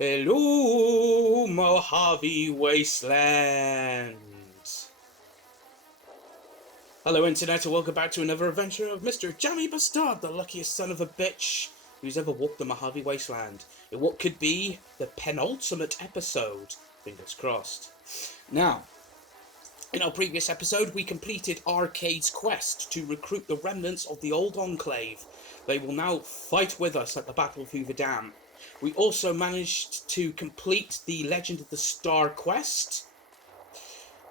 Hello, Mojave Wasteland. Hello, Internet, and welcome back to another adventure of Mr. Jammy B'Stard, the luckiest son of a bitch who's ever walked the Mojave Wasteland, in what could be the penultimate episode. Fingers crossed. Now, in our previous episode, we completed Arcade's quest to recruit the remnants of the old Enclave. They will now fight with us at the Battle of Hoover Dam. We also managed to complete the Legend of the Star quest.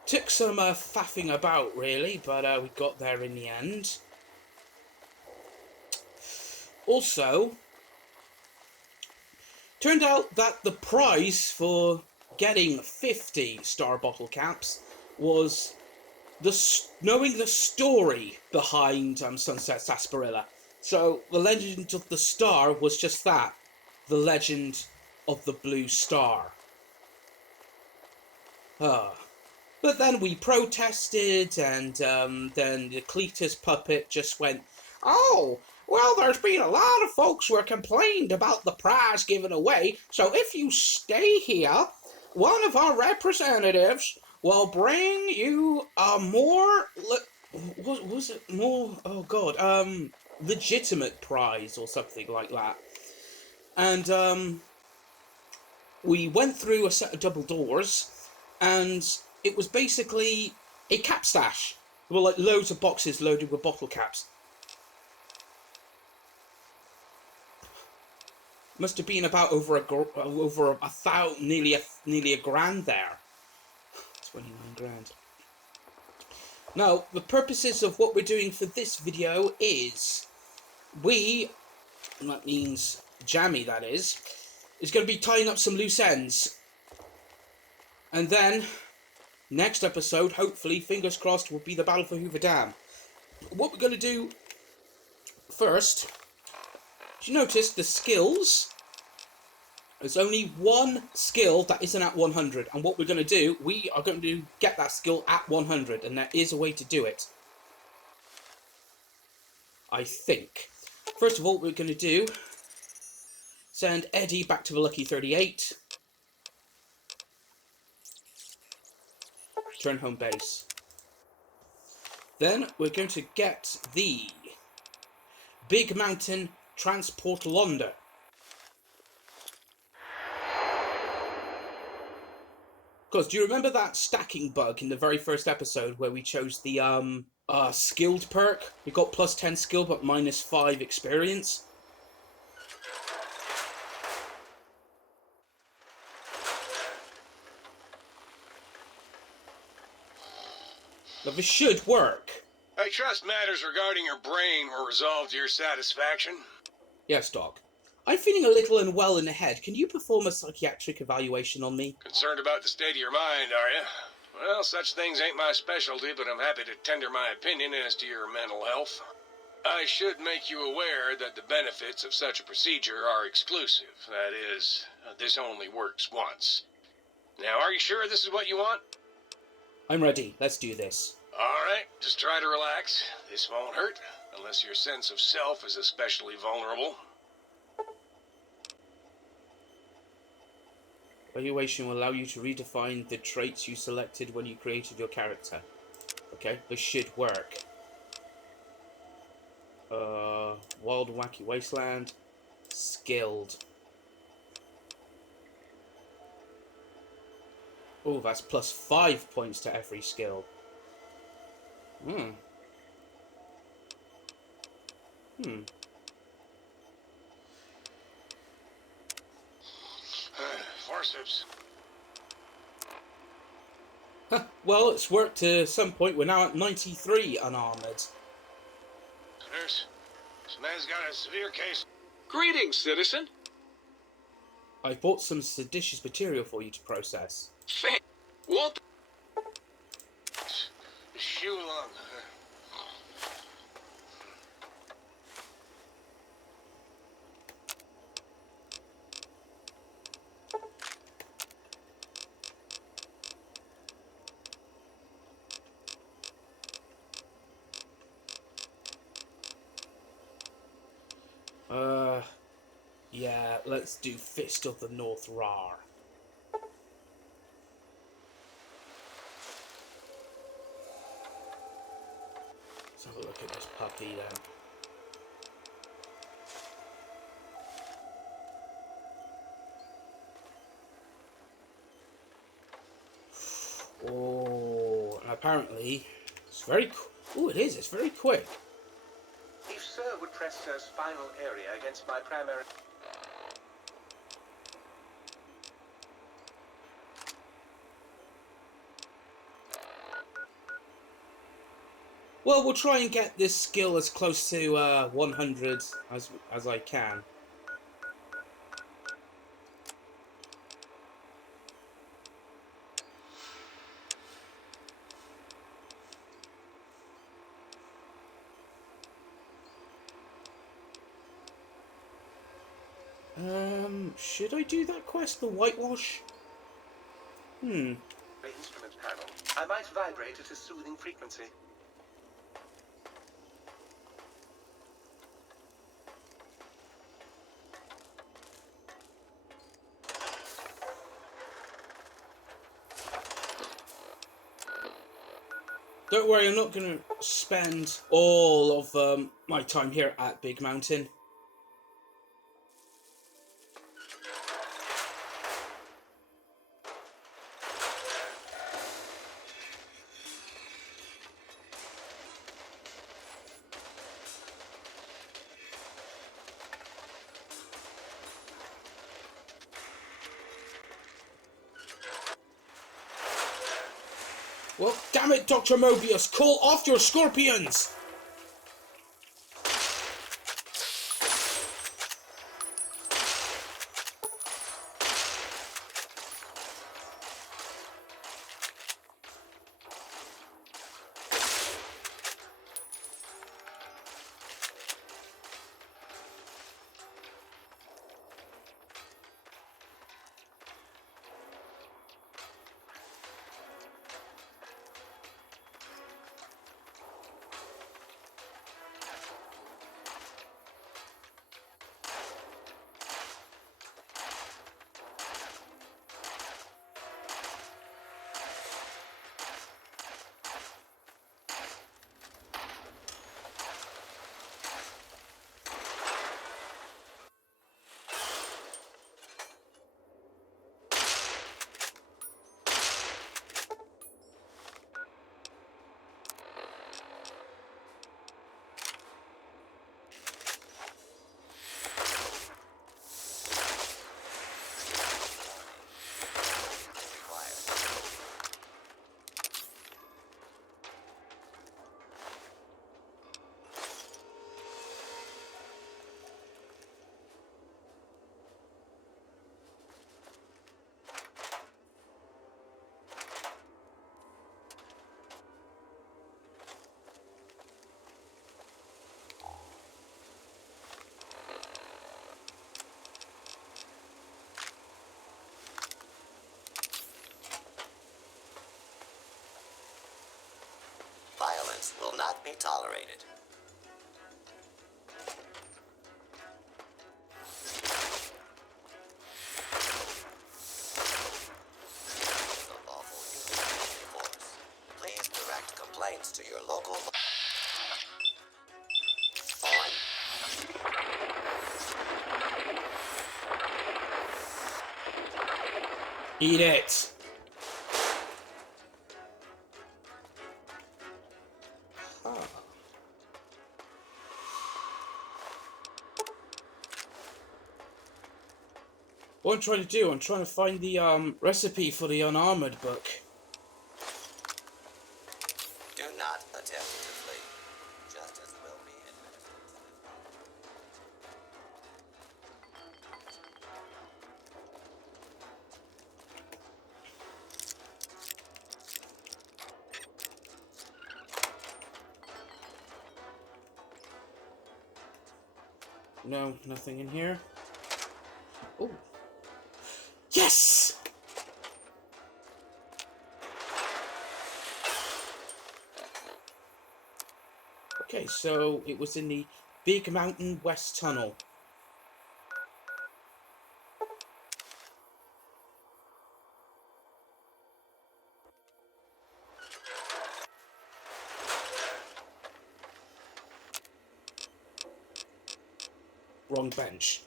Took some faffing about, really, but we got there in the end. Also, turned out that the prize for getting 50 star bottle caps was knowing the story behind Sunset Sarsaparilla. So the Legend of the Star was just that, the Legend of the Blue Star. But then we protested, and then the Cletus puppet just went, "Oh, well, there's been a lot of folks who are complained about the prize given away, so if you stay here, one of our representatives will bring you a more, was it more, oh god, legitimate prize or something like that." And we went through a set of double doors, and it was basically a cap stash. There were like loads of boxes loaded with bottle caps. Must have been about over a thousand, nearly a grand there. 29 grand. Now, the purposes of what we're doing for this video is and that means Jammy, that is going to be tying up some loose ends. And then, next episode, hopefully, fingers crossed, will be the Battle for Hoover Dam. What we're going to do first, did you notice the skills? There's only one skill that isn't at 100, and what we're going to do, we are going to get that skill at 100, and there is a way to do it. I think. First of all, what we're going to do, send Eddie back to the Lucky 38. Return home base. Then we're going to get the Big Mountain Transport Launder. Because do you remember that stacking bug in the very first episode where we chose the skilled perk? We got plus 10 skill but minus 5 experience. But this should work. I trust matters regarding your brain were resolved to your satisfaction. Yes, Doc. I'm feeling a little unwell in the head. Can you perform a psychiatric evaluation on me? Concerned about the state of your mind, are you? Well, such things ain't my specialty, but I'm happy to tender my opinion as to your mental health. I should make you aware that the benefits of such a procedure are exclusive. That is, this only works once. Now, are you sure this is what you want? I'm ready. Let's do this. Alright, just try to relax. This won't hurt, unless your sense of self is especially vulnerable. Evaluation will allow you to redefine the traits you selected when you created your character. Okay, this should work. Wild Wacky Wasteland. Skilled. Oh, that's plus 5 points to every skill. Forceps. Well, it's worked to some point. We're now at 93 unarmored. Nurse, this man's got a severe case. Greetings, citizen. I bought some seditious material for you to process. What? Shoe along. Yeah, let's do Fist of the North Rar. Let's have a look at this puppy then. Oh, and apparently it's very. Oh, it is. It's very quick. If Sir would press Sir's final area against my primary... Well, we'll try and get this skill as close to 100 as I can. Should I do that quest, the whitewash? instrument panel. I might vibrate at a soothing frequency. Don't worry, I'm not going to spend all of my time here at Big Mountain. Well, damn it, Dr. Mobius, call off your scorpions! Violence will not be tolerated. The lawful use of deadly force. Please direct complaints to your local... Eat it! What I'm trying to do, I'm trying to find the recipe for the unarmored book. Do not attempt to flee. Justice will be administered. No, nothing in here. Oh. Yes! Okay, so it was in the Big Mountain West Tunnel. wrong bench.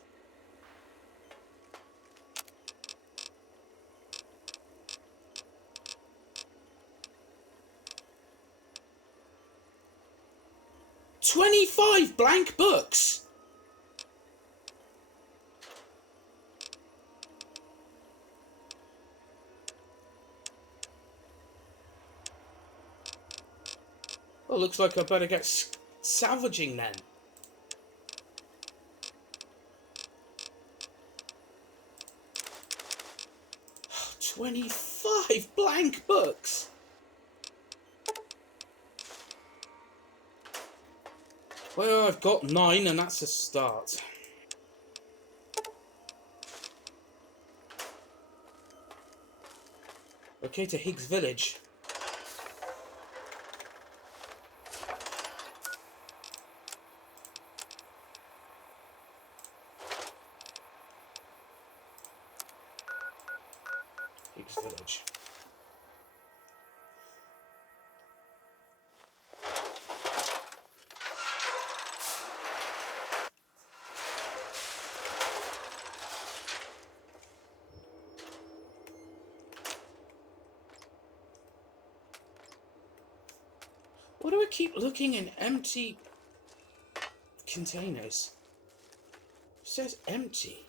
$25 blank books. Well, looks like I better get salvaging then. 25 blank books. Well, I've got 9 and that's a start. Okay, to Higgs Village. Higgs Village. Why do I keep looking in empty containers? It says empty.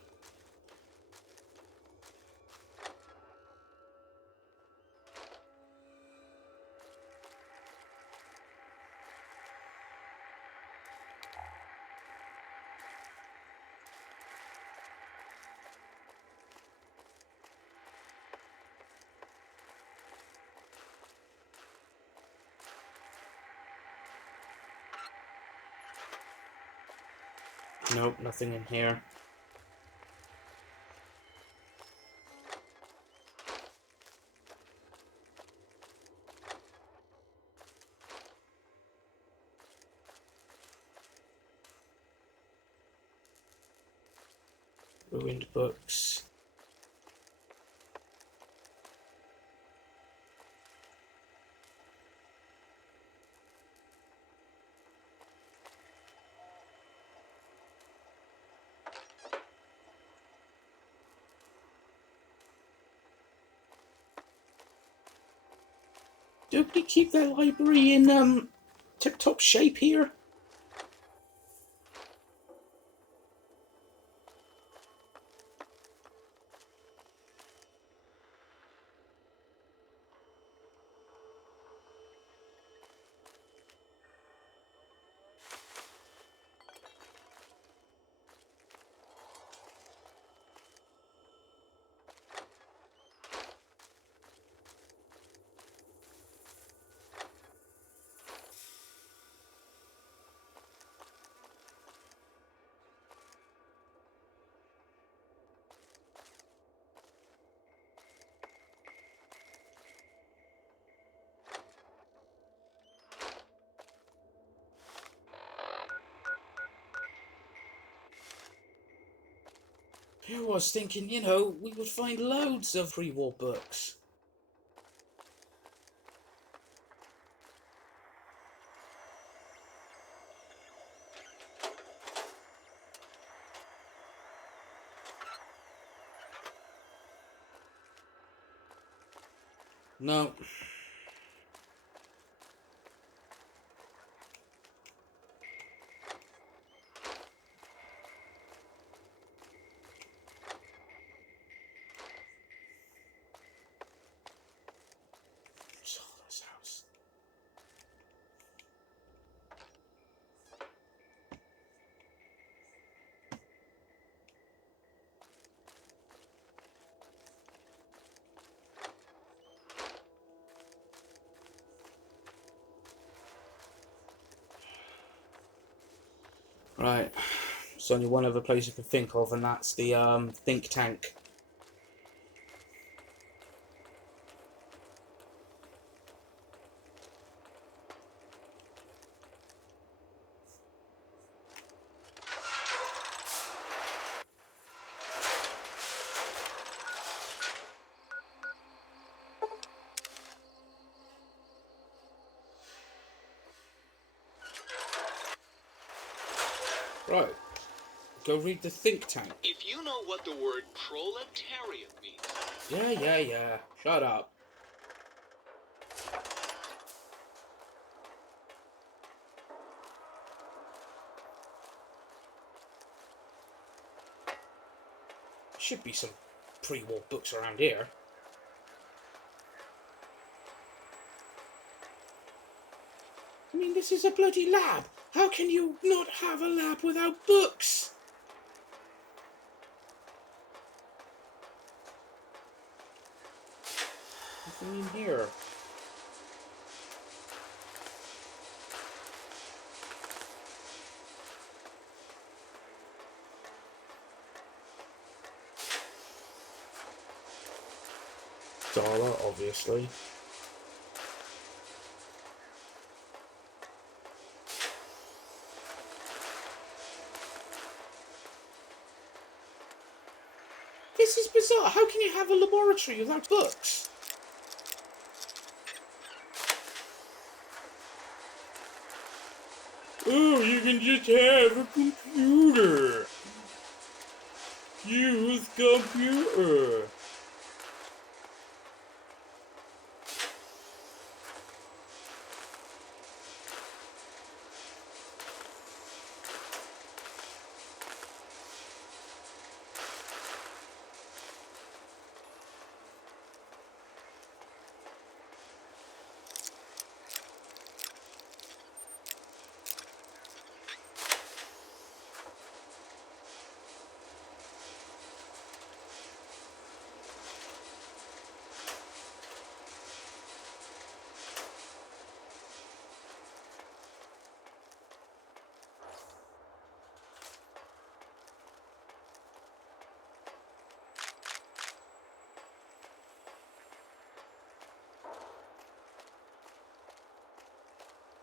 Nope, nothing in here. Ruined books. Don't we keep their library in tip-top shape here? I was thinking, you know, we would find loads of pre-war books. No. This house. Right. There's only one other place I can think of, and that's the think tank. Right. Go read the think tank. If you know what the word proletariat means, Yeah. Shut up. Should be some pre-war books around here. I mean, this is a bloody lab. How can you not have a lab without books? Nothing in here. Dollar, obviously. This is bizarre. How can you have a laboratory without books? Oh, you can just have a computer. Use computer.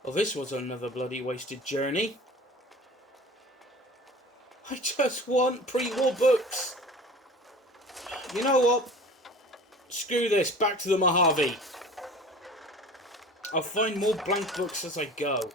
Well, this was another bloody wasted journey. I just want pre-war books. You know what? Screw this. Back to the Mojave. I'll find more blank books as I go.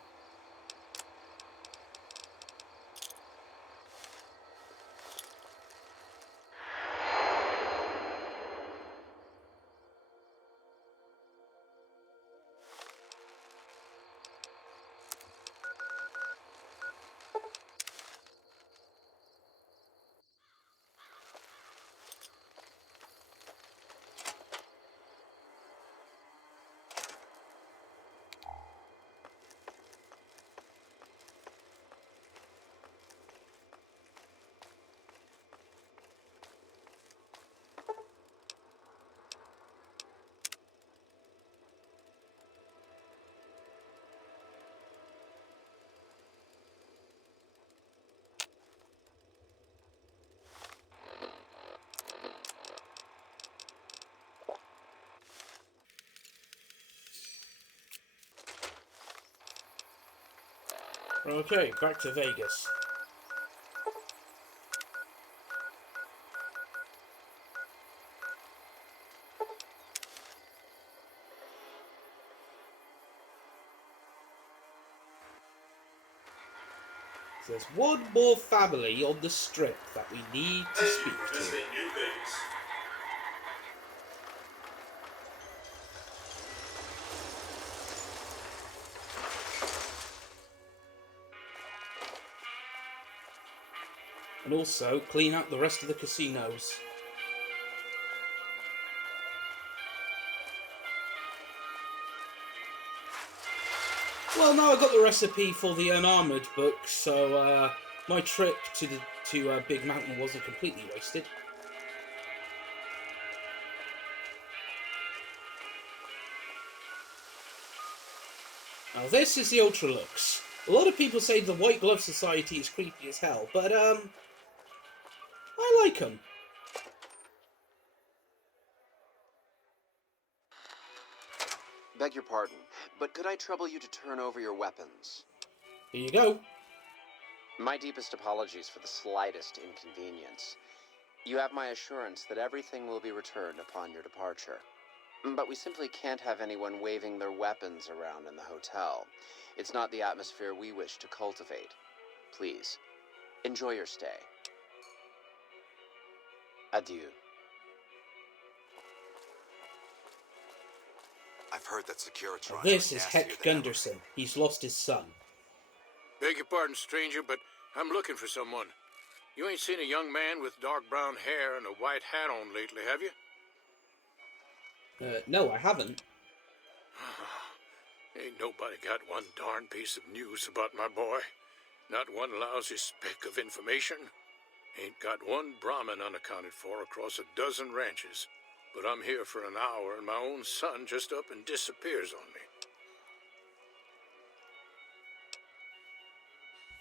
Okay, back to Vegas. There's one more family on the strip that we need to speak to. And also clean out the rest of the casinos. Well, now I got the recipe for the unarmored book, so my trip to Big Mountain wasn't completely wasted. Now this is the Ultralux. A lot of people say the White Glove Society is creepy as hell, but I like them. Beg your pardon, but could I trouble you to turn over your weapons? Here you go. My deepest apologies for the slightest inconvenience. You have my assurance that everything will be returned upon your departure. But we simply can't have anyone waving their weapons around in the hotel. It's not the atmosphere we wish to cultivate. Please, enjoy your stay. Adieu. I've heard that Securitron. This is Heck Gunderson. He's lost his son. Beg your pardon, stranger, but I'm looking for someone. You ain't seen a young man with dark brown hair and a white hat on lately, have you? No, I haven't. Ain't nobody got one darn piece of news about my boy. Not one lousy speck of information. Ain't got one Brahmin unaccounted for across a dozen ranches. But I'm here for an hour and my own son just up and disappears on me.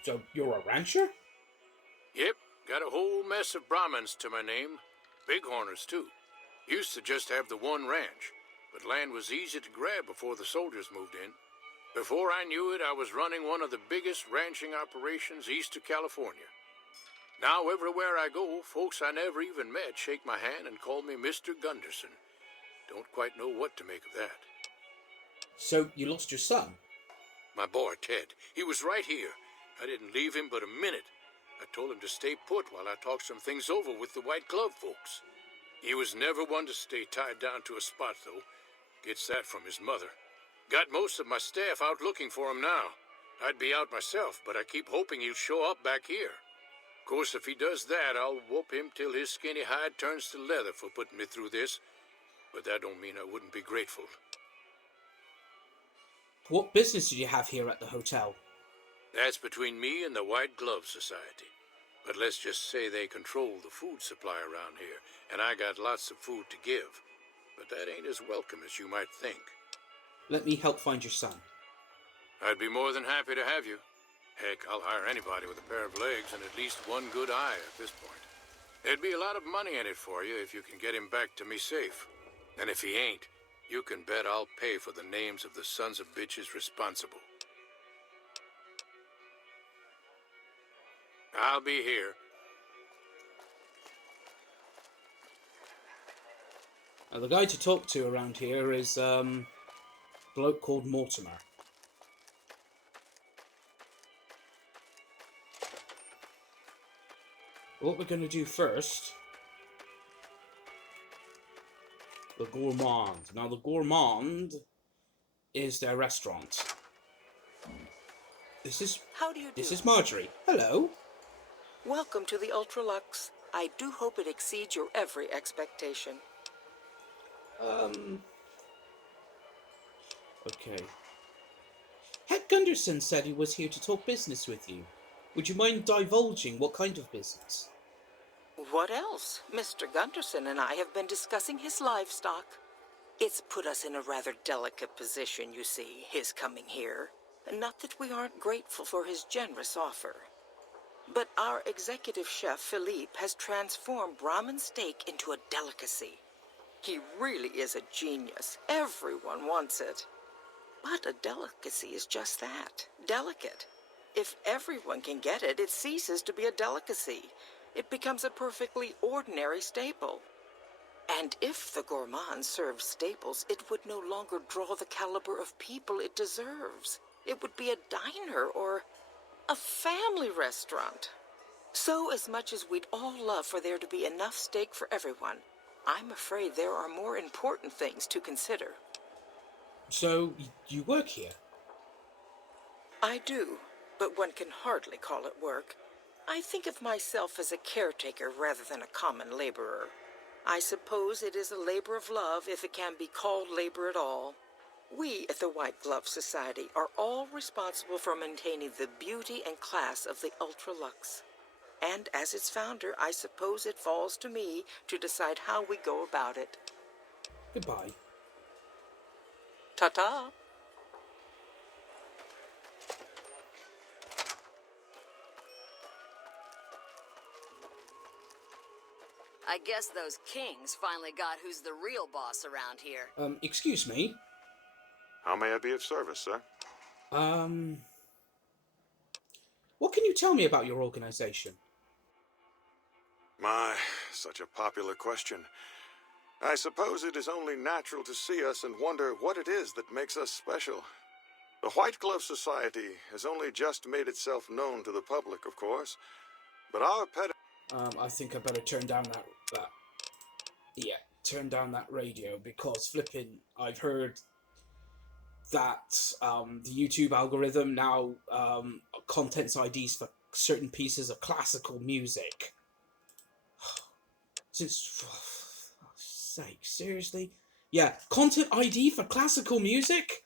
So, you're a rancher? Yep, got a whole mess of Brahmins to my name. Bighorners, too. Used to just have the one ranch, but land was easy to grab before the soldiers moved in. Before I knew it, I was running one of the biggest ranching operations east of California. Now, everywhere I go, folks I never even met shake my hand and call me Mr. Gunderson. Don't quite know what to make of that. So, you lost your son? My boy, Ted, he was right here. I didn't leave him but a minute. I told him to stay put while I talked some things over with the White Glove folks. He was never one to stay tied down to a spot, though. Gets that from his mother. Got most of my staff out looking for him now. I'd be out myself, but I keep hoping he'll show up back here. Of course, if he does that, I'll whoop him till his skinny hide turns to leather for putting me through this. But that don't mean I wouldn't be grateful. What business did you have here at the hotel? That's between me and the White Glove Society. But let's just say they control the food supply around here, and I got lots of food to give. But that ain't as welcome as you might think. Let me help find your son. I'd be more than happy to have you. Heck, I'll hire anybody with a pair of legs and at least one good eye at this point. There'd be a lot of money in it for you if you can get him back to me safe. And if he ain't, you can bet I'll pay for the names of the sons of bitches responsible. I'll be here. Now, the guy to talk to around here is, a bloke called Mortimer. What we're going to do first... the Gourmand. Now, the Gourmand is their restaurant. This is Marjorie. Hello. Welcome to the Ultralux. I do hope it exceeds your every expectation. Okay. Heck Gunderson said he was here to talk business with you. Would you mind divulging what kind of business? What else? Mr. Gunderson and I have been discussing his livestock. It's put us in a rather delicate position, you see, his coming here. Not that we aren't grateful for his generous offer. But our executive chef, Philippe, has transformed Brahmin steak into a delicacy. He really is a genius. Everyone wants it. But a delicacy is just that, delicate. If everyone can get it, it ceases to be a delicacy. It becomes a perfectly ordinary staple. And if the Gourmand served staples, it would no longer draw the caliber of people it deserves. It would be a diner or a family restaurant. So as much as we'd all love for there to be enough steak for everyone, I'm afraid there are more important things to consider. So, you work here? I do, but one can hardly call it work. I think of myself as a caretaker rather than a common laborer. I suppose it is a labor of love if it can be called labor at all. We at the White Glove Society are all responsible for maintaining the beauty and class of the Ultralux. And as its founder, I suppose it falls to me to decide how we go about it. Goodbye. Ta-ta! I guess those kings finally got who's the real boss around here. Excuse me? How may I be of service, sir? What can you tell me about your organization? My, such a popular question. I suppose it is only natural to see us and wonder what it is that makes us special. The White Glove Society has only just made itself known to the public, of course, but our pet... I think I better turn down that Yeah, turn down that radio because flipping, I've heard that the YouTube algorithm now contents IDs for certain pieces of classical music. Since, for sake, seriously? Yeah, content ID for classical music?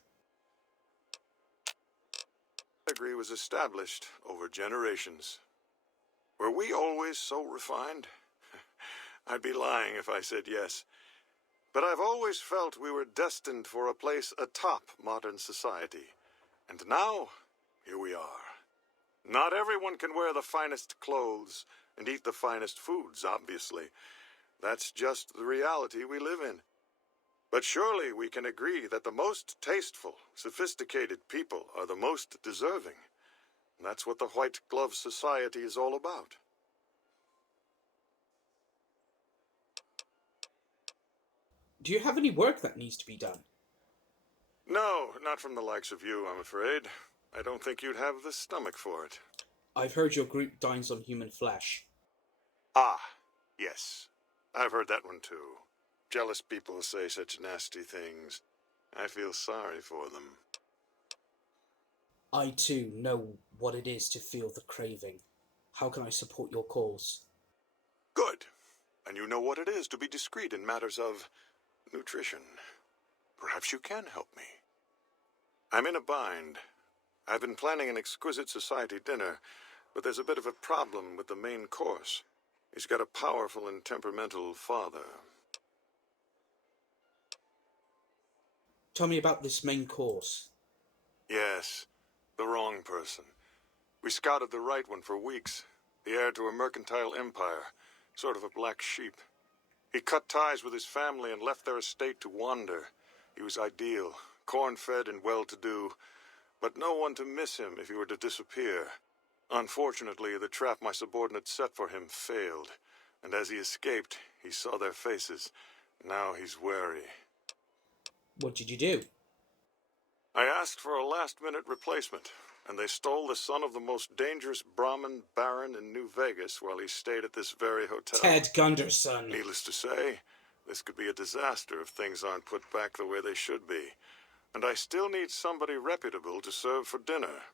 Agree was established over generations. Were we always so refined? I'd be lying if I said yes. But I've always felt we were destined for a place atop modern society. And now, here we are. Not everyone can wear the finest clothes and eat the finest foods, obviously. That's just the reality we live in. But surely we can agree that the most tasteful, sophisticated people are the most deserving. That's what the White Glove Society is all about. Do you have any work that needs to be done? No, not from the likes of you, I'm afraid. I don't think you'd have the stomach for it. I've heard your group dines on human flesh. Ah, yes. I've heard that one too. Jealous people say such nasty things. I feel sorry for them. I too know what it is to feel the craving. How can I support your cause? Good. And you know what it is to be discreet in matters of nutrition. Perhaps you can help me. I'm in a bind. I've been planning an exquisite society dinner, but there's a bit of a problem with the main course. He's got a powerful and temperamental father. Tell me about this main course. Yes, the wrong person. We scouted the right one for weeks. The heir to a mercantile empire, sort of a black sheep. He cut ties with his family and left their estate to wander. He was ideal, corn-fed and well-to-do, but no one to miss him if he were to disappear. Unfortunately, the trap my subordinates set for him failed, and as he escaped, he saw their faces. Now he's wary. What did you do? I asked for a last-minute replacement, and they stole the son of the most dangerous Brahmin baron in New Vegas while he stayed at this very hotel. Ted Gunderson. Needless to say, this could be a disaster if things aren't put back the way they should be. And I still need somebody reputable to serve for dinner.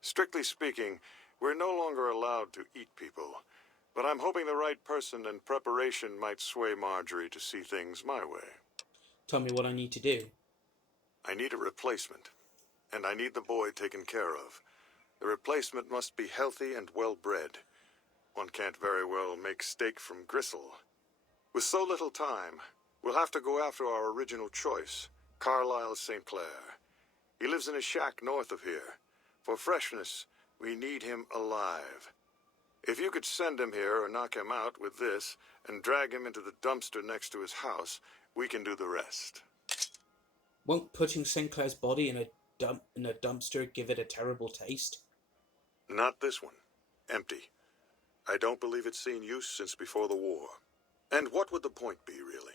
Strictly speaking, we're no longer allowed to eat people, but I'm hoping the right person and preparation might sway Marjorie to see things my way. Tell me what I need to do. I need a replacement, and I need the boy taken care of. The replacement must be healthy and well-bred. One can't very well make steak from gristle. With so little time, we'll have to go after our original choice, Carlisle St. Clair. He lives in a shack north of here. For freshness, we need him alive. If you could send him here or knock him out with this and drag him into the dumpster next to his house, we can do the rest. Won't putting Sinclair's body in a dumpster give it a terrible taste? Not this one. Empty. I don't believe it's seen use since before the war. And what would the point be, really?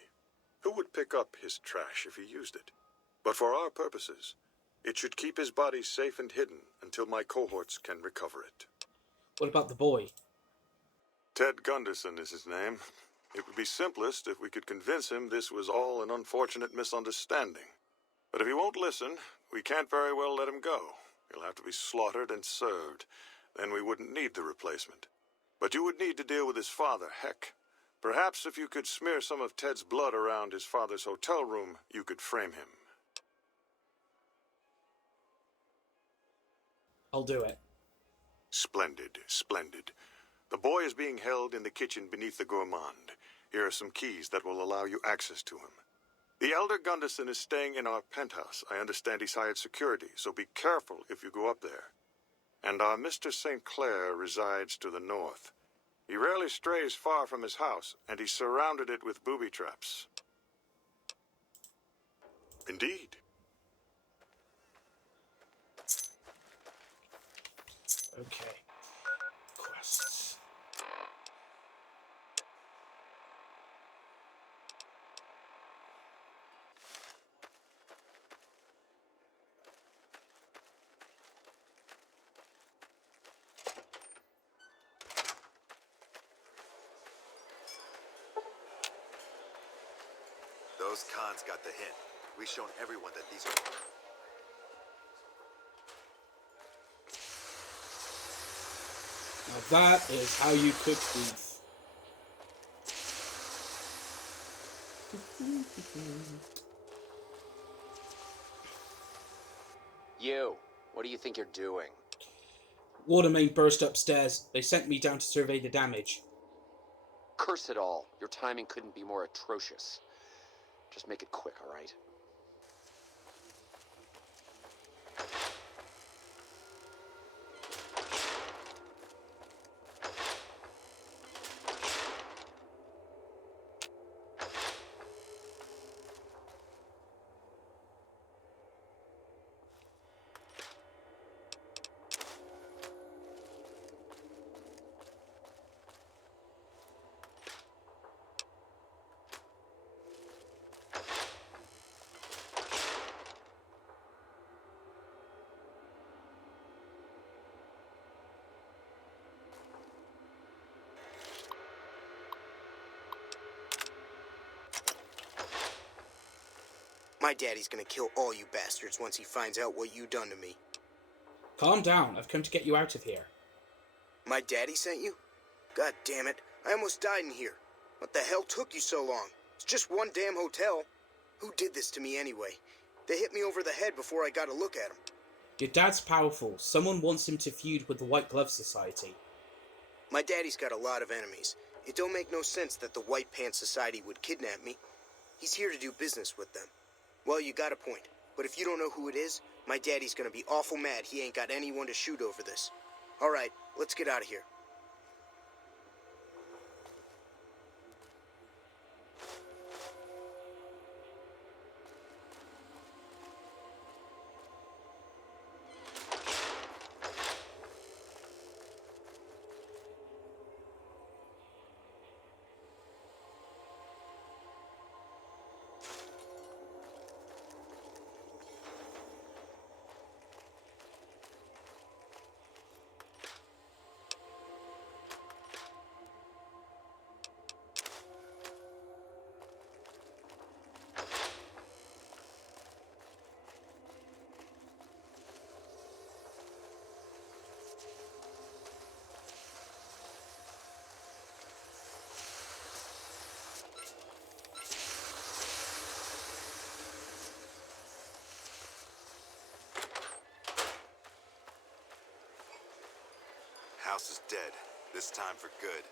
Who would pick up his trash if he used it? But for our purposes, it should keep his body safe and hidden until my cohorts can recover it. What about the boy? Ted Gunderson is his name. It would be simplest if we could convince him this was all an unfortunate misunderstanding. But if he won't listen, we can't very well let him go. He'll have to be slaughtered and served. Then we wouldn't need the replacement. But you would need to deal with his father, heck. Perhaps if you could smear some of Ted's blood around his father's hotel room, you could frame him. I'll do it. Splendid, splendid. The boy is being held in the kitchen beneath the gourmand. Here are some keys that will allow you access to him. The elder Gunderson is staying in our penthouse. I understand he's hired security, so be careful if you go up there. And our Mr. St. Clair resides to the north. He rarely strays far from his house, and he's surrounded it with booby traps. Indeed. Okay. Quests. Those cons got the hint. We've shown everyone that these are... Now that is how you cook beef. You, what do you think you're doing? Water main burst upstairs. They sent me down to survey the damage. Curse it all. Your timing couldn't be more atrocious. Just make it quick, all right? My daddy's gonna kill all you bastards once he finds out what you done to me. Calm down. I've come to get you out of here. My daddy sent you? God damn it. I almost died in here. What the hell took you so long? It's just one damn hotel. Who did this to me anyway? They hit me over the head before I got a look at him. Your dad's powerful. Someone wants him to feud with the White Glove Society. My daddy's got a lot of enemies. It don't make no sense that the White Pants Society would kidnap me. He's here to do business with them. Well, you got a point. But if you don't know who it is, my daddy's gonna be awful mad he ain't got anyone to shoot over this. Alright, let's get out of here. House is dead. This time for good.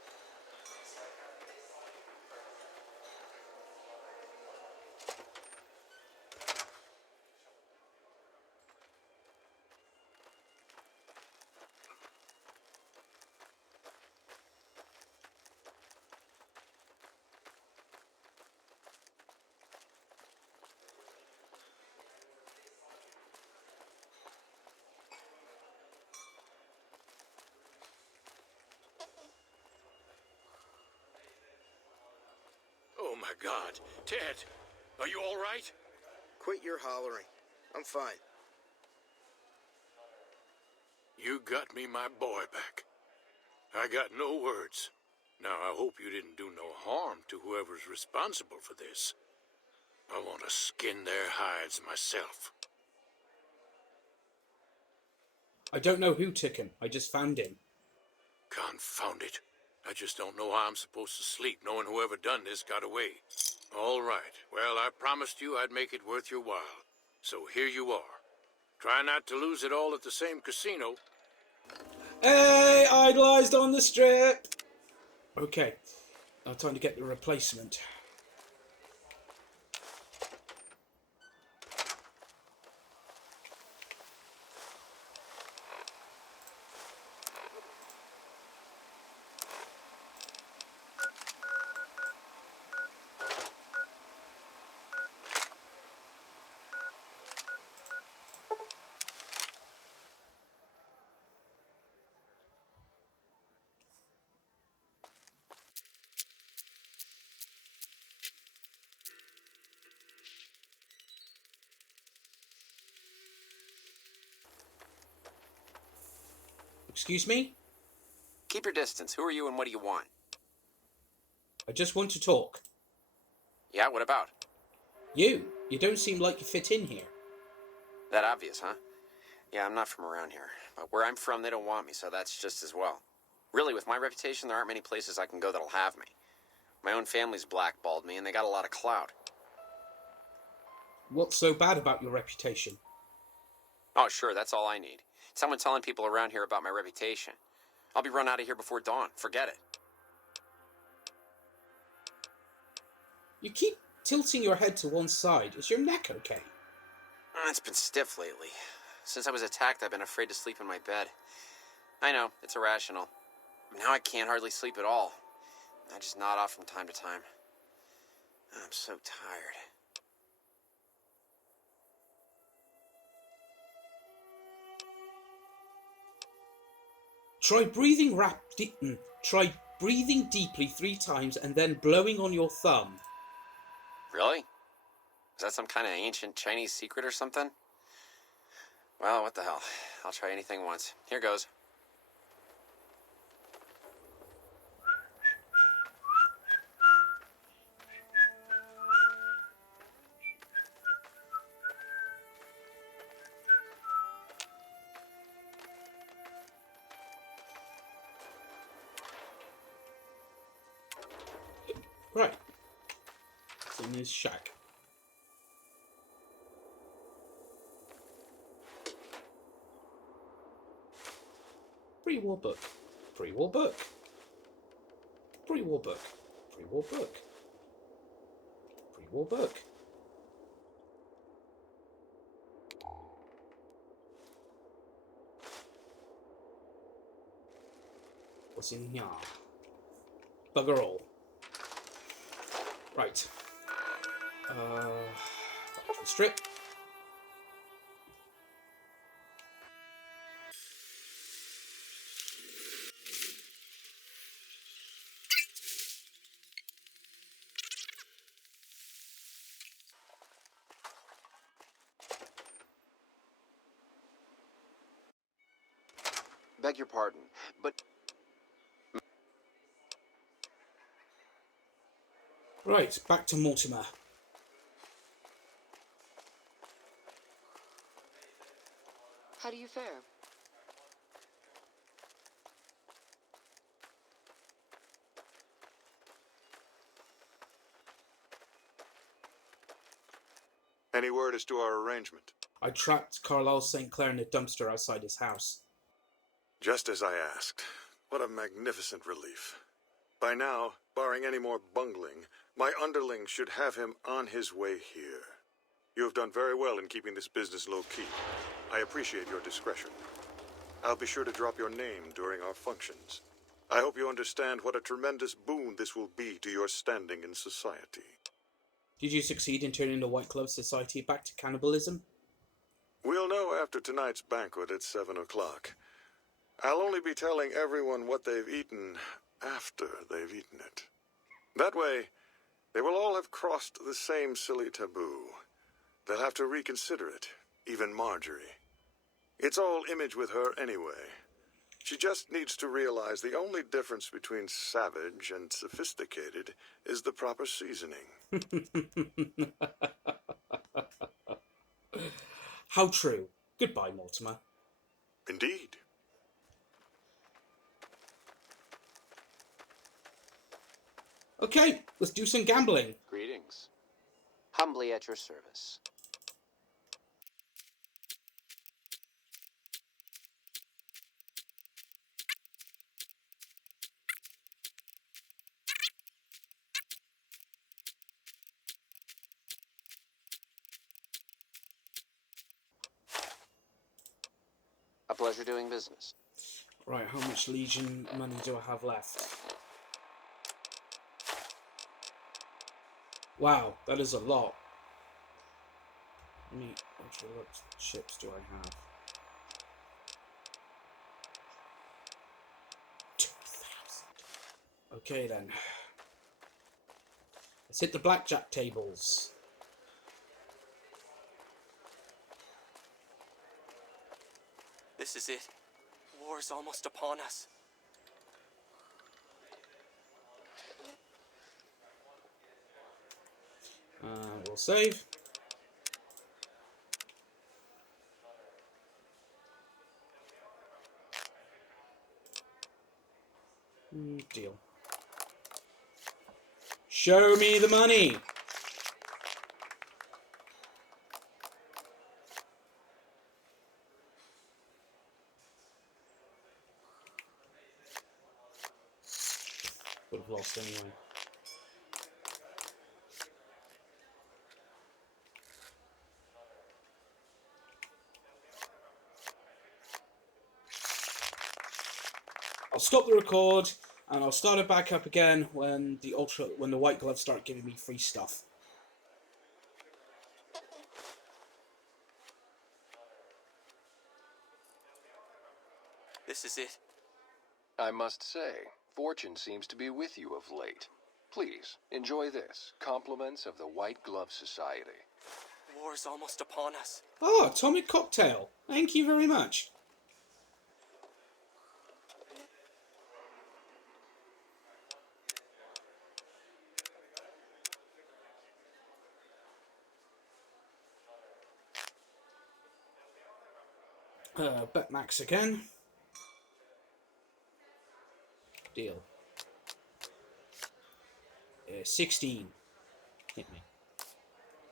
Oh my God. Ted, are you all right? Quit your hollering. I'm fine. You got me my boy back. I got no words. Now, I hope you didn't do no harm to whoever's responsible for this. I want to skin their hides myself. I don't know who took him. I just found him. Confound it. I just don't know how I'm supposed to sleep knowing whoever done this got away. All right. Well, I promised you I'd make it worth your while. So here you are. Try not to lose it all at the same casino. Hey, idolized on the strip. Okay, now time to get the replacement. Excuse me? Keep your distance. Who are you and what do you want? I just want to talk. Yeah, what about? You don't seem like you fit in here. That obvious, huh? Yeah, I'm not from around here. But where I'm from, they don't want me, so that's just as well. Really, with my reputation, there aren't many places I can go that'll have me. My own family's blackballed me, and they got a lot of clout. What's so bad about your reputation? Oh, sure, that's all I need. Someone telling people around here about my reputation. I'll be run out of here before dawn. Forget it. You keep tilting your head to one side. Is your neck okay? It's been stiff lately. Since I was attacked, I've been afraid to sleep in my bed. I know, it's irrational. Now I can't hardly sleep at all. I just nod off from time to time. I'm so tired. Try breathing deeply 3 times and then blowing on your thumb. Really? Is that some kind of ancient Chinese secret or something? Well, what the hell. I'll try anything once. Here goes. Right. It's in his shack. Pre-war book. Pre-war book. Pre-war book. Pre-war book. Pre-war book. What's in here? Bugger all. Right. Strip. Beg your pardon, but... Right, back to Mortimer. How do you fare? Any word as to our arrangement? I trapped Carlisle St. Clair in a dumpster outside his house. Just as I asked. What a magnificent relief. By now, barring any more bungling, my underling should have him on his way here. You have done very well in keeping this business low-key. I appreciate your discretion. I'll be sure to drop your name during our functions. I hope you understand what a tremendous boon this will be to your standing in society. Did you succeed in turning the White Glove Society back to cannibalism? We'll know after tonight's banquet at 7 o'clock. I'll only be telling everyone what they've eaten after they've eaten it. That way, they will all have crossed the same silly taboo. They'll have to reconsider it, even Marjorie. It's all image with her anyway. She just needs to realize the only difference between savage and sophisticated is the proper seasoning. How true. Goodbye, Mortimer. Indeed. Okay, let's do some gambling. Greetings. Humbly at your service. A pleasure doing business. Right, how much Legion money do I have left? Wow, that is a lot. How many actually, what ships do I have? 2,000. Okay then. Let's hit the blackjack tables. This is it. War's almost upon us. We'll save. Deal. Show me the money. Would have lost anyway. I'll stop the record and I'll start it back up again when the white gloves start giving me free stuff. This is it. I must say, fortune seems to be with you of late. Please, enjoy this. Compliments of the White Glove Society. War's almost upon us. Oh, atomic cocktail. Thank you very much. Bet max again. Deal. 16. Hit me.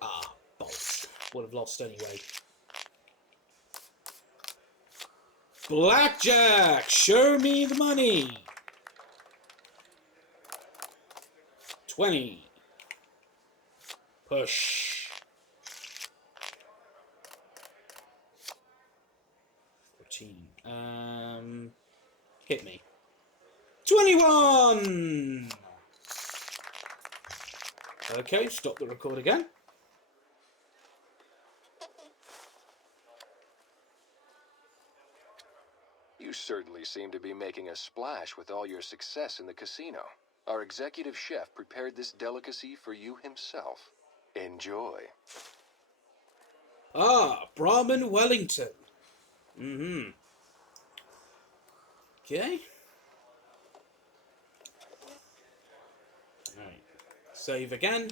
Ah, balls. Would have lost anyway. Blackjack! Show me the money! 20. Push. 14. Hit me. 21! Okay, stop the record again. You certainly seem to be making a splash with all your success in the casino. Our executive chef prepared this delicacy for you himself. Enjoy. Ah, Brahmin Wellington. Okay. Alright. Save again.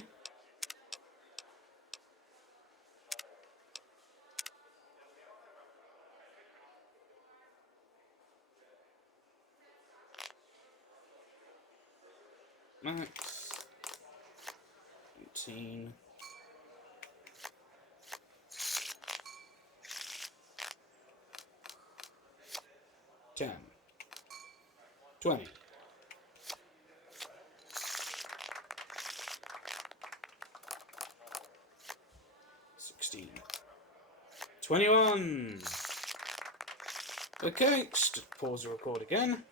Max. 18. 10. 20. 16. 21. Okay, just pause the record again.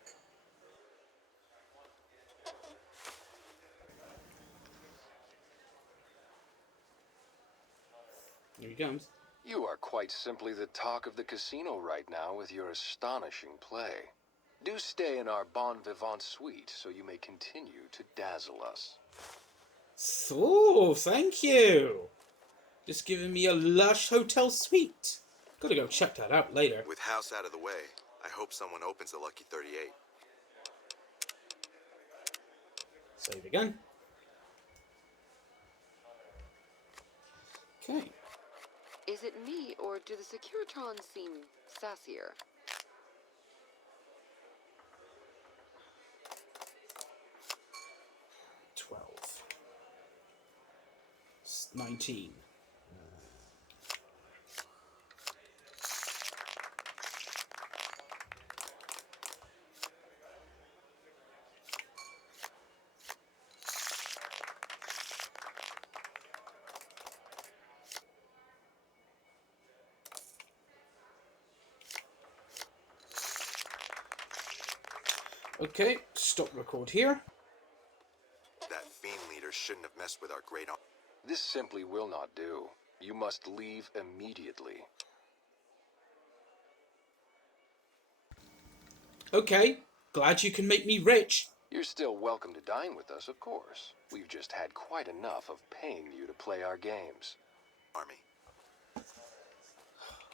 Here he comes. You are quite simply the talk of the casino right now with your astonishing play. Do stay in our bon vivant suite so you may continue to dazzle us. Oh, thank you. Just giving me a lush hotel suite. Gotta go check that out later. With house out of the way, I hope someone opens the Lucky 38. Save again. Okay. Is it me, or do the Securitrons seem sassier? $12. 19. Okay, stop record here. That fiend leader shouldn't have messed with our great uncle. This simply will not do. You must leave immediately. Okay, glad you can make me rich. You're still welcome to dine with us, of course. We've just had quite enough of paying you to play our games. Army.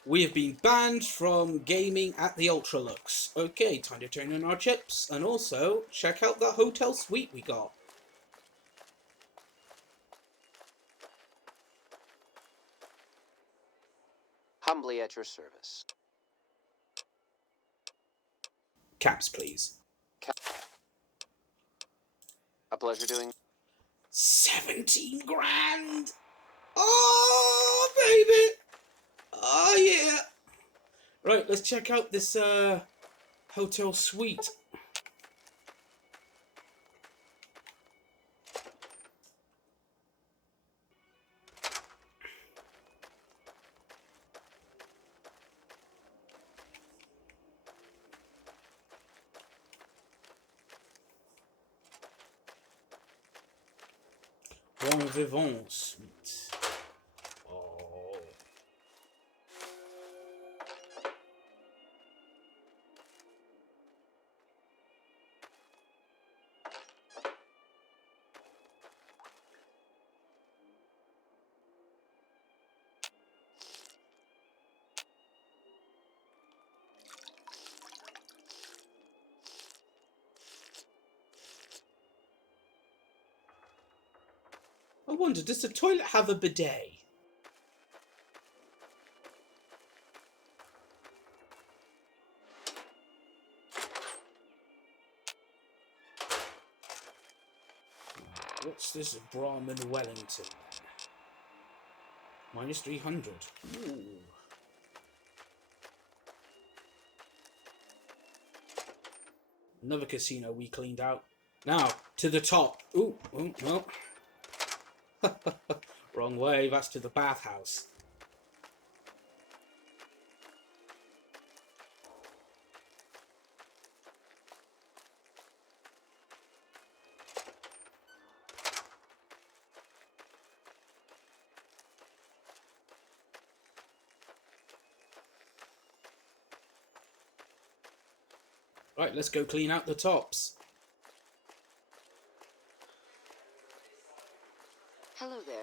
We have been banned from gaming at the Ultralux. Okay, time to turn in our chips and also check out the hotel suite we got. Humbly at your service. Caps, please. A pleasure doing. 17 grand! Oh, baby! Oh, yeah! Right, let's check out this hotel suite. Bon Vivant suite. Oh. I wonder, does the toilet have a bidet? What's this Brahmin Wellington? Minus 300. Ooh. Another casino we cleaned out. Now, to the top. Ooh, ooh, no. Wrong way, that's to the bathhouse. Right, let's go clean out the tops. Hello there.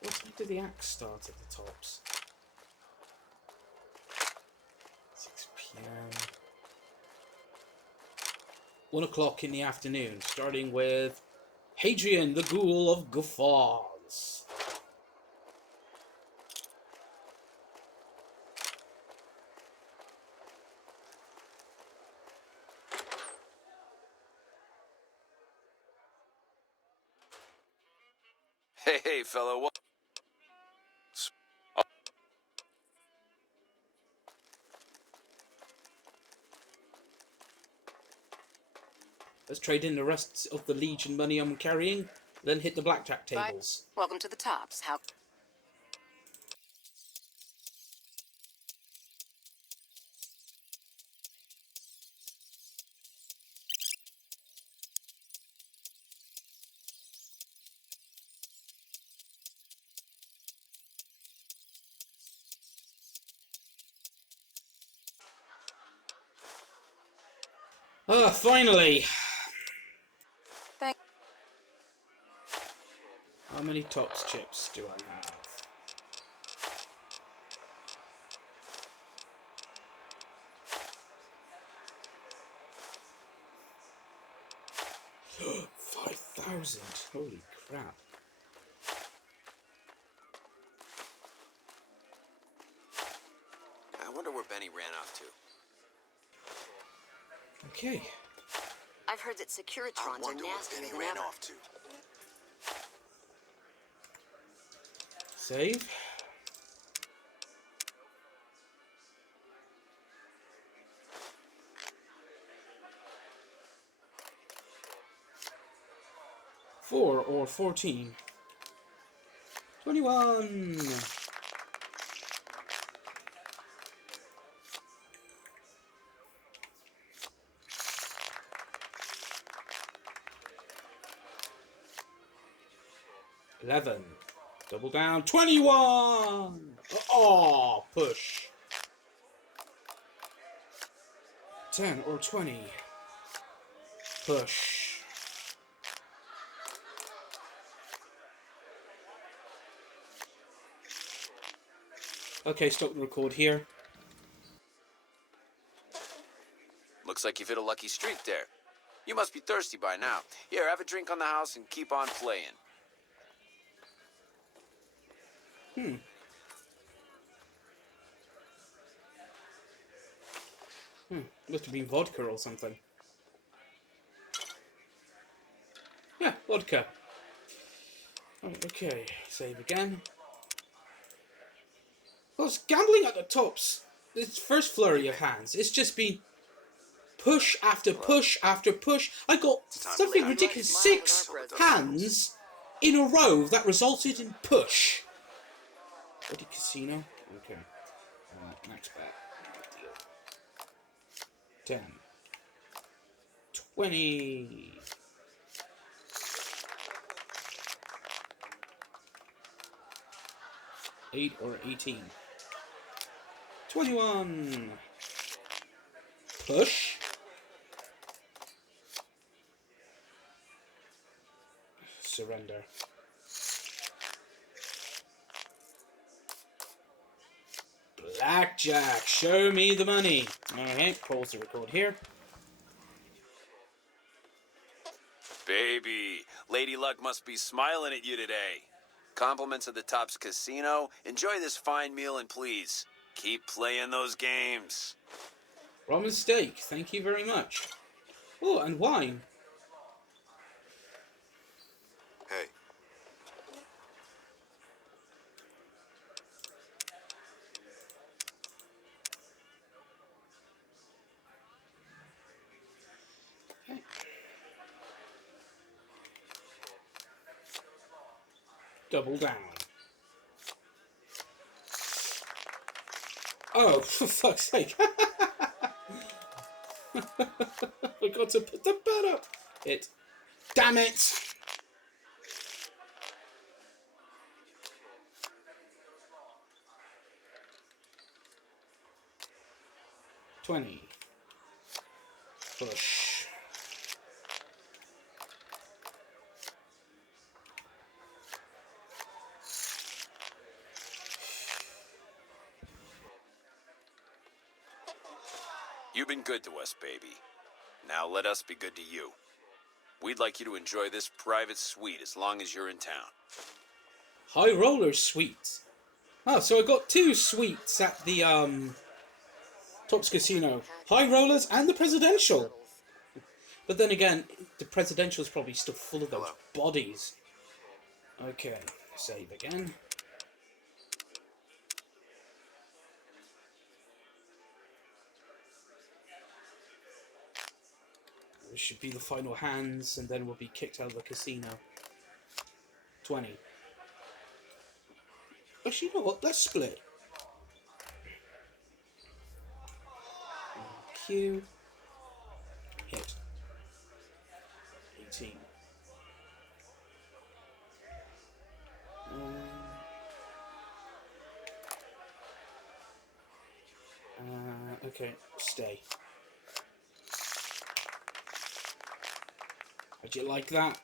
What time did the axe start at the tops? 6 p.m. 1 o'clock in the afternoon, starting with Hadrian, the Ghoul of Guffaws. Hey, fellow. Let's trade in the rest of the Legion money I'm carrying, then hit the blackjack tables. Welcome to the tops. How? Ah, finally! Thank. How many tops chips do I have? $5,000! Holy crap. I wonder where Benny ran off to. Okay. I've heard that Securitrons are nastier than ever. Off to. Save. Four or 14. 21. $11. Double down. 21! Oh, push. 10 or 20. Push. Okay, stop the record here. Looks like you've hit a lucky streak there. You must be thirsty by now. Here, have a drink on the house and keep on playing. Must have been vodka or something. Yeah, vodka. Oh, okay, save again. Well, it's gambling at the tops. This first flurry of hands, it's just been push after push after push. I got something ridiculous. 6 hands in a row that resulted in push. Ready casino? Okay. Max bet. Deal. 10. 20. 8 or 18. 21. Push. Surrender. Blackjack. Show me the money. Alright, pause the record here. Baby, Lady Luck must be smiling at you today. Compliments of the Tops Casino. Enjoy this fine meal and please, keep playing those games. Ramen steak. Thank you very much. Oh, and wine. Hey. Double down. Oh, for fuck's sake. Forgot to put the bet up. Damn it. $20. Push. You've been good to us, baby. Now let us be good to you. We'd like you to enjoy this private suite as long as you're in town. High roller suite. Oh, so I got 2 suites at the Tops Casino. High rollers and the presidential. But then again, the presidential is probably still full of those bodies. Okay, save again. This should be the final hands, and then we'll be kicked out of the casino. 20. Actually, you know what? Let's split. Q. Hit. 18. Okay, stay. How'd you like that?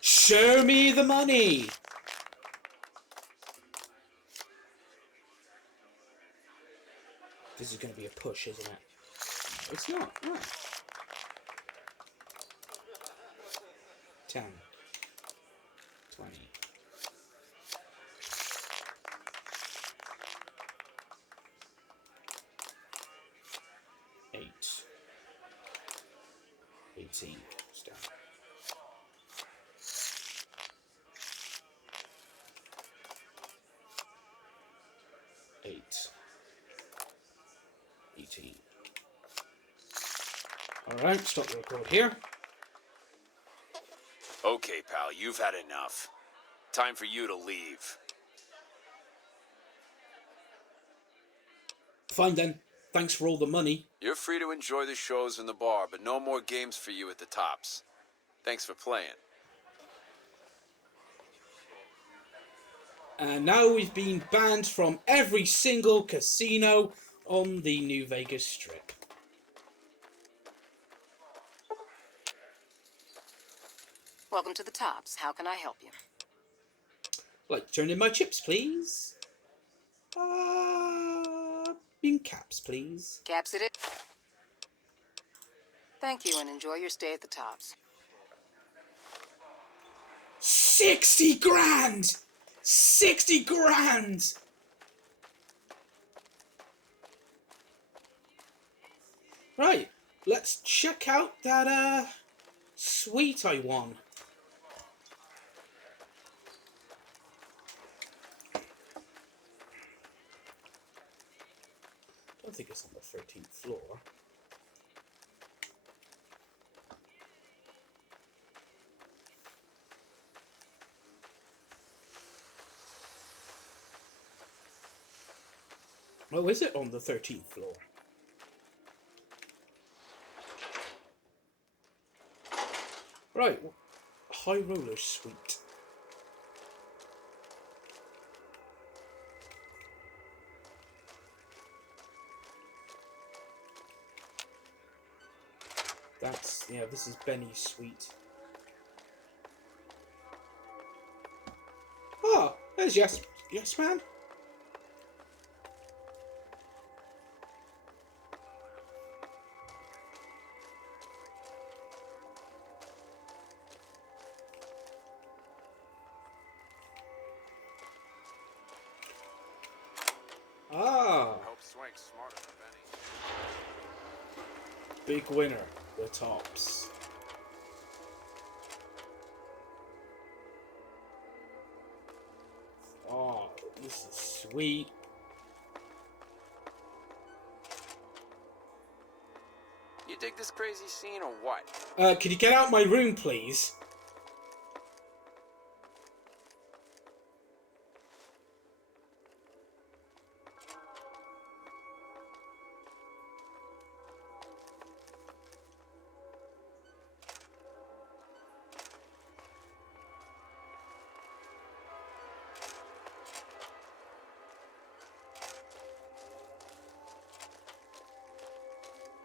Show me the money! This is going to be a push, isn't it? It's not. No. 10. 20. 8. 18. Stop. 8. 18. Alright, stop the record here. Okay, pal, you've had enough. Time for you to leave. Fine then. Thanks for all the money. You're free to enjoy the shows in the bar, but no more games for you at the Tops. Thanks for playing. And now we've been banned from every single casino on the New Vegas Strip. Welcome to the Tops. How can I help you? Like, turn in my chips, please. In caps, please. Caps it in. Thank you, and enjoy your stay at the Tops. 60 grand! 60 grand! Right, let's check out that, suite I won. I don't think it's on the 13th floor. Oh, is it on the 13th floor? Right, high roller suite. That's, yeah, this is Benny's suite. Oh, there's Yes Man. Ah, Hope Swank's smarter than Benny. big winner, the Tops. Oh, this is sweet. You dig this crazy scene or what? Can you get out my room, please?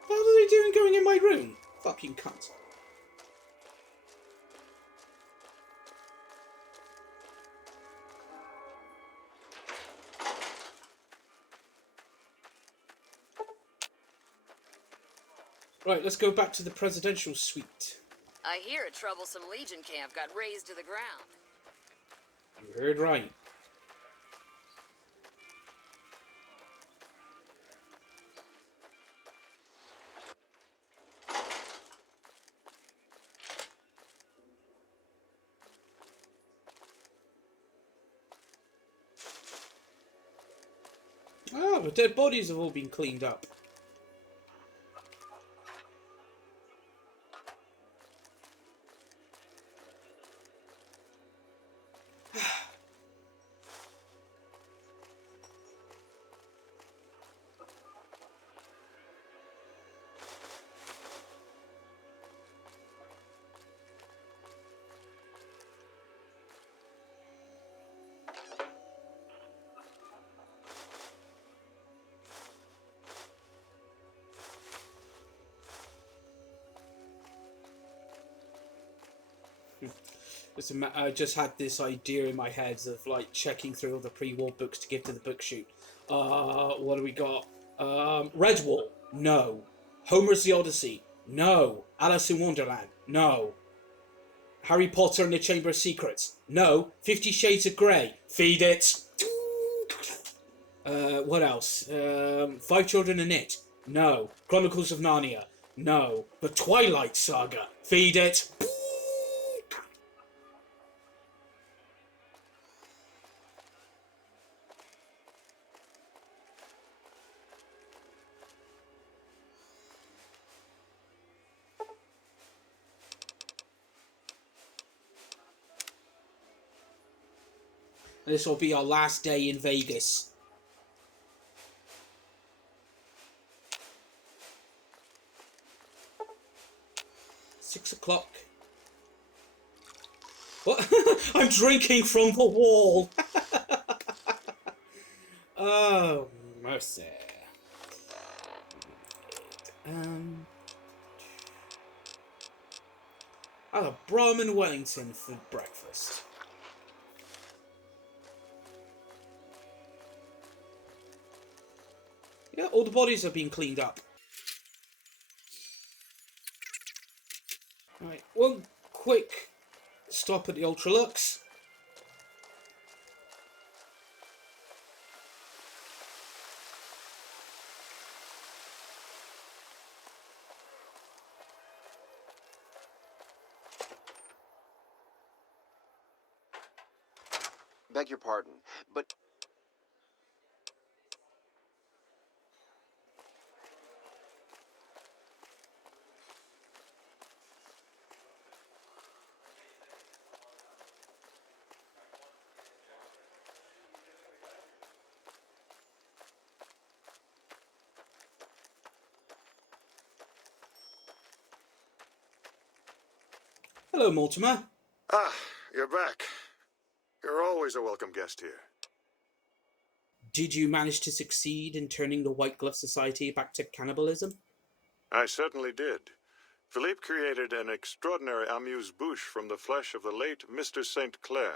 What are they doing going in my room? Fucking cunt. Right, let's go back to the presidential suite. I hear a troublesome Legion camp got razed to the ground. You heard right. Oh, the dead bodies have all been cleaned up. Listen, I just had this idea in my head of like checking through all the pre-war books to give to the book shoot. What do we got? Redwall? No. Homer's The Odyssey? No. Alice in Wonderland? No. Harry Potter and the Chamber of Secrets? No. 50 Shades of Grey? Feed it. What else? Five Children and It? No. Chronicles of Narnia? No. The Twilight Saga? Feed it. This will be our last day in Vegas. $6:00. What? I'm drinking from the wall. Oh, mercy. I had a Brahmin Wellington for breakfast. Yeah, all the bodies are being cleaned up. Right, one quick stop at the Ultralux. Beg your pardon, but... Hello, Mortimer. Ah, you're back. You're always a welcome guest here. Did you manage to succeed in turning the White Glove Society back to cannibalism? I certainly did. Philippe created an extraordinary amuse-bouche from the flesh of the late Mr. St. Clair.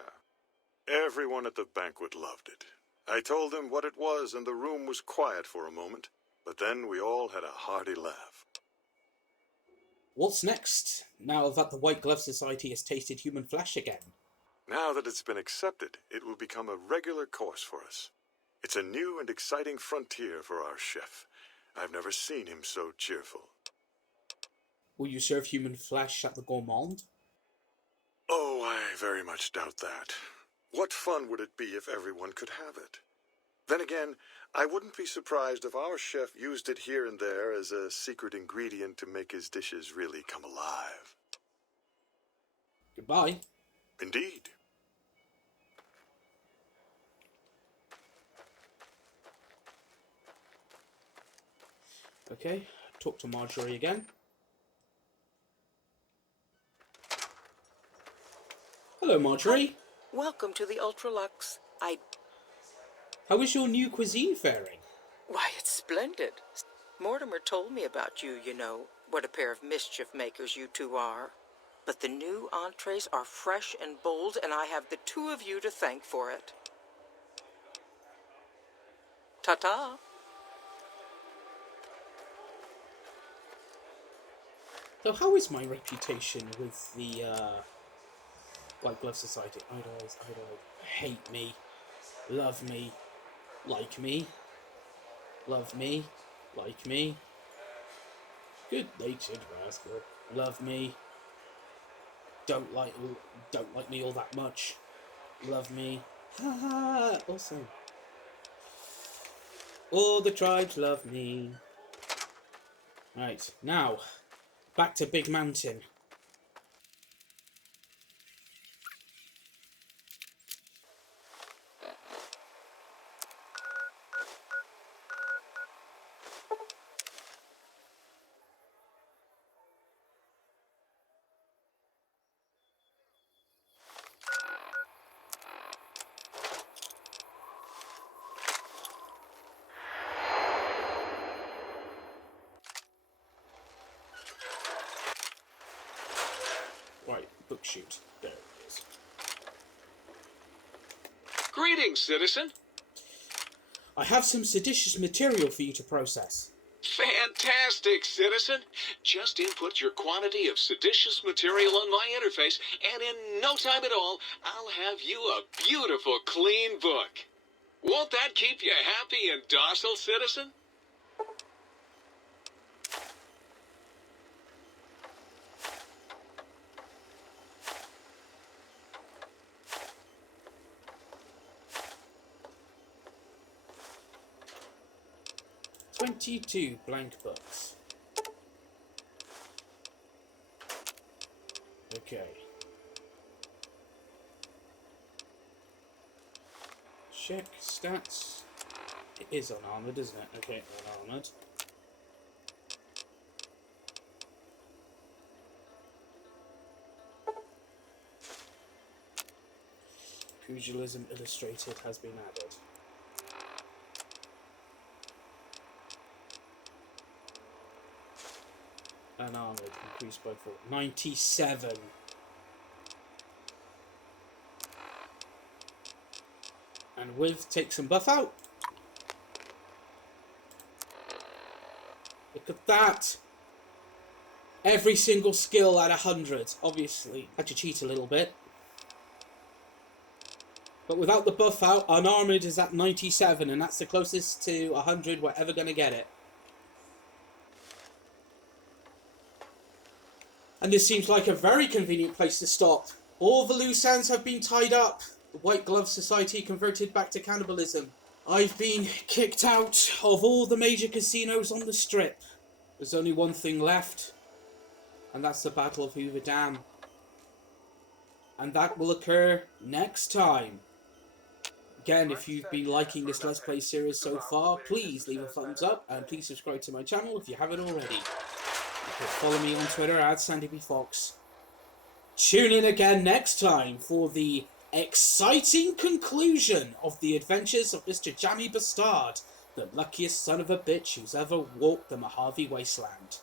Everyone at the banquet loved it. I told them what it was, and the room was quiet for a moment, but then we all had a hearty laugh. What's next, now that the White Glove Society has tasted human flesh again? Now that it's been accepted, it will become a regular course for us. It's a new and exciting frontier for our chef. I've never seen him so cheerful. Will you serve human flesh at the Gourmand? Oh, I very much doubt that. What fun would it be if everyone could have it? Then again, I wouldn't be surprised if our chef used it here and there as a secret ingredient to make his dishes really come alive. Goodbye. Indeed. Okay, talk to Marjorie again. Hello, Marjorie. Welcome to the Ultralux. How is your new cuisine faring? Why, it's splendid. Mortimer told me about you, you know. What a pair of mischief makers you two are. But the new entrees are fresh and bold, and I have the two of you to thank for it. Ta-ta. So how is my reputation with the White Glove Society? Idolize, hate me, love me, like me, love me, like me, good-natured rascal, love me, don't like me all that much, love me, ha ha, awesome. All the tribes love me. Right, now, back to Big Mountain. Right, book shoot. There it is. Greetings, citizen. I have some seditious material for you to process. Fantastic, citizen. Just input your quantity of seditious material on my interface, and in no time at all, I'll have you a beautiful, clean book. Won't that keep you happy and docile, citizen? "22 blank books." Okay. Check stats. It is unarmored, isn't it? Okay, unarmored. Pugilism illustrated has been added. increased by 4. 97. And with take some buff out. Look at that. Every single skill at 100. Obviously, had to cheat a little bit. But without the buff out, unarmored is at 97, and that's the closest to 100 we're ever going to get it. And this seems like a very convenient place to stop. All the loose ends have been tied up. The White Glove Society converted back to cannibalism. I've been kicked out of all the major casinos on the Strip. There's only one thing left, and that's the Battle of Hoover Dam. And that will occur next time. Again, if you've been liking this Let's Play series so far, please leave a thumbs up, and please subscribe to my channel if you haven't already. You can follow me on Twitter at SandyBFox. Tune in again next time for the exciting conclusion of the adventures of Mr. Jammy B'Stard, the luckiest son of a bitch who's ever walked the Mojave Wasteland.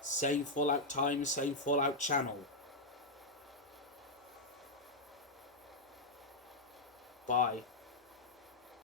Same Fallout time, same Fallout channel. Bye.